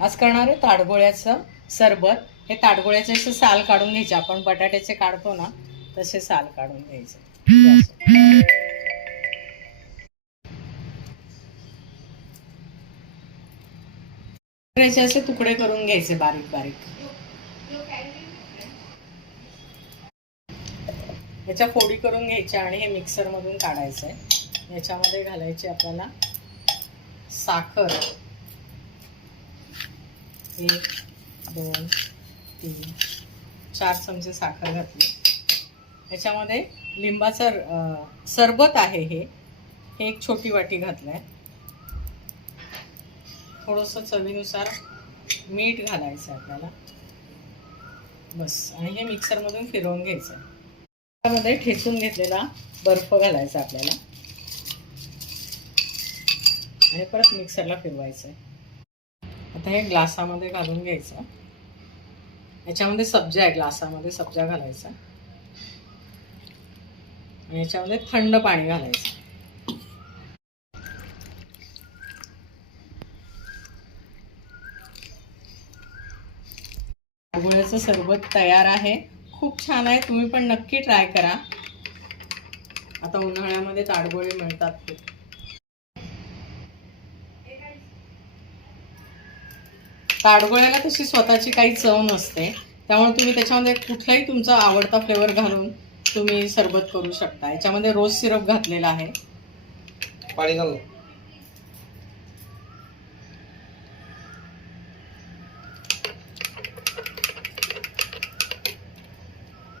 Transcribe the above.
आज करणार आहे ताडगोळ्याचं सरबत। हे ताडगोळ्याचे असे साल काढून घ्यायचे, आपण बटाट्याचे काढतो ना तसे साल काढून घ्यायचे। असे तुकडे करून घ्यायचे बारीक बारीक। याच्या फोडी करून घ्यायच्या आणि हे मिक्सर मधून काढायचं आहे। याच्यामध्ये घालायची आपल्याला साखर, 1 2 3 4 चमचे साखर घातली। याच्यामध्ये लिंबाचं सरबत आहे हे एक छोटी वाटी घातलंय। थोडंसं चवीनुसार मीठ घालायचं आपल्याला, बस। आणि हे मिक्सर मधून फिरवून घ्यायचं। त्यामध्ये ठेचून घेतलेला बर्फ घालायचा आपल्याला आणि परत मिक्सरला फिरवायचं। आता हे ग्लासामध्ये घालून घ्यायचं। याच्यामध्ये सब्जा आहे, ग्लासामध्ये सब्जा घालायचा आणि याच्यामध्ये थंड पाणी घालायचं। ताडगोळ्याचं सरबत तयार आहे। खूप छान आहे, तुम्ही पण नक्की ट्राय करा। आता उन्हाळ्यामध्ये ताडगोळे मिळतात। ताडगोळ्याला तशी स्वतःची काही चव नसते, त्यामुळे तुम्ही त्याच्यामध्ये कुठलाही तुमचा आवडता फ्लेवर घालून तुम्ही सरबत करू शकता। याच्यामध्ये रोज सिरप घातलेला आहे। पाणी घालू।